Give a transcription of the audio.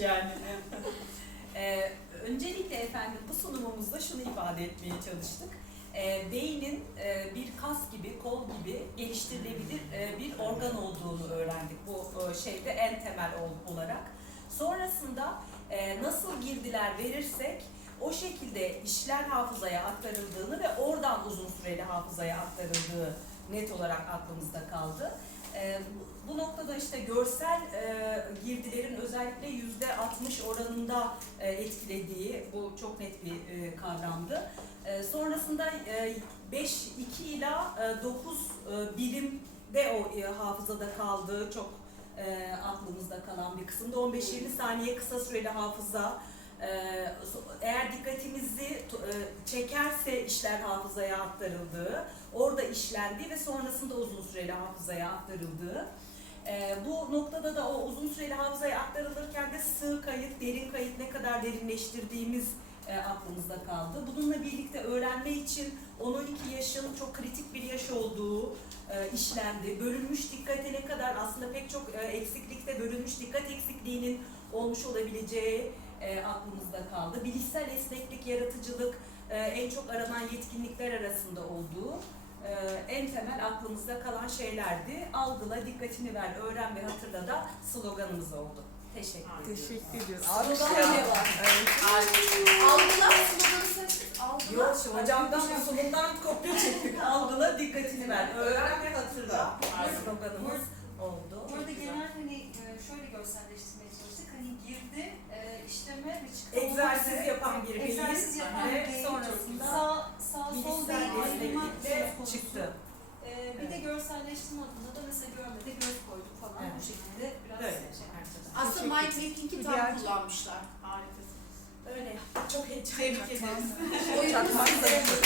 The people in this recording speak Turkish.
yani. ee, öncelikle efendim bu sunumumuzda şunu ifade etmeye çalıştık. E, beynin e, bir kas gibi, kol gibi geliştirilebilir e, bir organ olduğunu öğrendik bu e, şeyde en temel ol, olarak. Sonrasında e, nasıl girdiler verirsek o şekilde işler hafızaya aktarıldığını ve oradan uzun süreli hafızaya aktarıldığı net olarak aklımızda kaldı. E, bu- noktada işte görsel e, girdilerin özellikle yüzde 60 oranında e, etkilediği bu çok net bir e, kavramdı. E, sonrasında e, 5, 2 ila e, 9 e, birimde o e, hafızada kaldığı çok e, aklımızda kalan bir kısımda. 15-20 saniye kısa süreli hafıza. E, so- eğer dikkatimizi çekerse işler hafızaya aktarıldığı, orada işlendiği ve sonrasında uzun süreli hafızaya aktarıldığı. E, bu noktada da o uzun süreli hafızaya aktarılırken de sığ kayıt, derin kayıt ne kadar derinleştirdiğimiz e, aklımızda kaldı. Bununla birlikte öğrenme için 10-12 yaşın çok kritik bir yaş olduğu e, işlendi. Bölünmüş dikkate ne kadar aslında pek çok e, eksiklikte bölünmüş dikkat eksikliğinin olmuş olabileceği e, aklımızda kaldı. Bilişsel esneklik, yaratıcılık e, en çok aranan yetkinlikler arasında olduğu e, en temel aklımızda kalan şeylerdi. Algıla, dikkatini ver, öğren ve hatırla da sloganımız oldu. Teşekkür ederim. Teşekkür ediyoruz. Slogan bile var. Evet. Algılar sloganı seçtik. Algılar. Yok, şu hocamdan sunumdan kopya çektik. Algıla, dikkatini ver, öğren ve hatırla. Sloganımız Egzersiz yapan bir beyin Egzersiz yapan ve bir beyin. sonrasında sağ, sağ sol bilişsel beyin söz konusu. çıktı. E, bir de görselleştirme adında da mesela görmede göz koyduk falan Evet. bu şekilde biraz Böyle. şey. Aslında mind mapping'i tam Diğer- kullanmışlar. Harikasınız. Öyle. Çok heyecanlı. Tebrik ederiz. Zayıflığı.